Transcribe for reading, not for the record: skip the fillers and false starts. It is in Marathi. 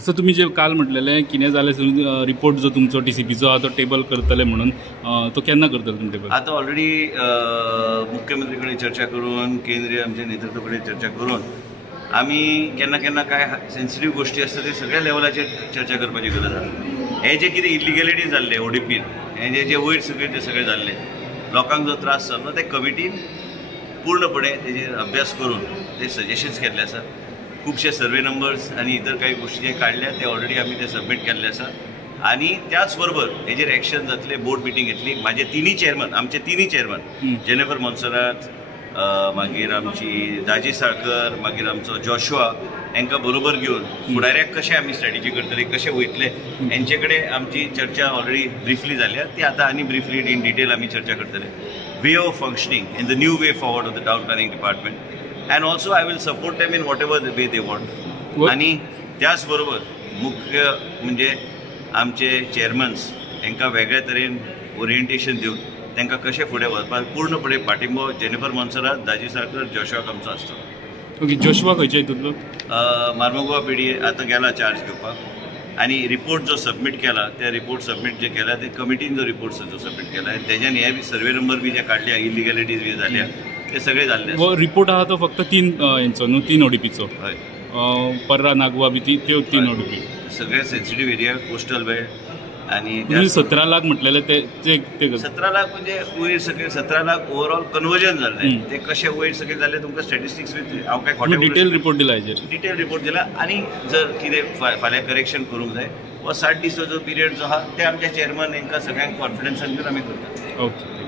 सर तुम्ही जे काल म्हटलेलें कितें जालें रिपोर्ट जो तुमचो TCPचो आहा तो टेबल करतले म्हणून तो केन्ना करतले तुमी टेबल? आता ऑलरेडी मुख्यमंत्री कडेन चर्चा करून केंद्रीय आमच्या नेतृत्व कडेन चर्चा करून आमी केन्ना केन्ना काय सेन्सिटीव गोष्टी आसता ते सगळ्या लेवलाचेर चर्चा करपाची गरज आसा. हे जे कितें इलिगॅलिटी जाल्ले ODPन हे जे वयर सगळे ते सगळे जाल्ले लोकांक जो त्रास जालो ते कमिटीन पूर्णपणे तेजेर अभ्यास करून ते सजेशन्स केल्ले आसा. खूबशे सर्वे नंबर्स आणि इतर काही गोष्टी जे काढल्या ते ऑलरेडी आम्ही ते सबमिट केल्ले आसा आणि त्याच बरोबर हेजेर एक्शन जातले. बोर्ड मिटींग घेतली. माझे तिनूय चेअरमन आमचे तिनूय चेअरमन जेनिफर मोन्सेरात मागीर आमची दाजी साळकर मागीर आमचो जोशुआ हांकां बरोबर घेवन फुडाऱ्याक कशें आमी स्ट्रॅटेजी करतले कशें वयतले हेंचे कडेन आमची चर्चा ऑलरेडी ब्रिफली जाल्या. ती आतां आनी ब्रिफली इन डिटेल आमी चर्चा करतले. Way of functioning in the new way forward of the town planning department and also I will support them in whatever the way they want. आणि त्याचबरोबर मुख्य म्हणजे आमचे चेअरमन्स हांकां वेगळ्या तरेन ओरिएंटेशन दिवन तांकां कशें फुडें वचपाक पूर्णपणे पाठिंबो जेनिफर मोन्सेरात दाजी साळकर जोशुआ आमचो आसता. ओके. जोशुआ खंयच्या हितूंतलो? मार्मोगोवा PDA आतां गेला चार्ज घेवपाक आणि रिपोर्ट जो सबमिट केला त्या रिपोर्ट सबमिट जे केला ते कमिटीन जो रिपोर्ट जो सबमिट केला तेज्यान हे बी सर्वे नंबर बी जे काढल्या इलिगॅलिटीज बी जाल्या ते सगळे जाल्ले. रिपोर्ट आहा तो फक्त 3 हेंचो न्हू 3 ODPचो. हय. पर्रा नागवा बी त्यो 3 ODP सगळे सेन्सिटीव एरिया कोस्टल बेल्ट आणि 17 लाख म्हटलेले ते 17 लाख म्हणजे वयर सकयल 17 लाख ओवरऑल कन्वर्जन जाल्ले. ते कशें वयर सकयल जाल्ले तुमकां स्टॅटिस्टिक्स हांव काय खोटे डिटेल रिपोर्ट दिला हेजेर. डिटेल रिपोर्ट दिला आणि जर कितें फाल्यां करेक्शन करूंक जाय वा 60 दिसाचो पिरियड जो आहा ते आमच्या चेअरमन हांकां सगळ्यांक कॉन्फिडन्सान घेवन आमी करतात. ओके.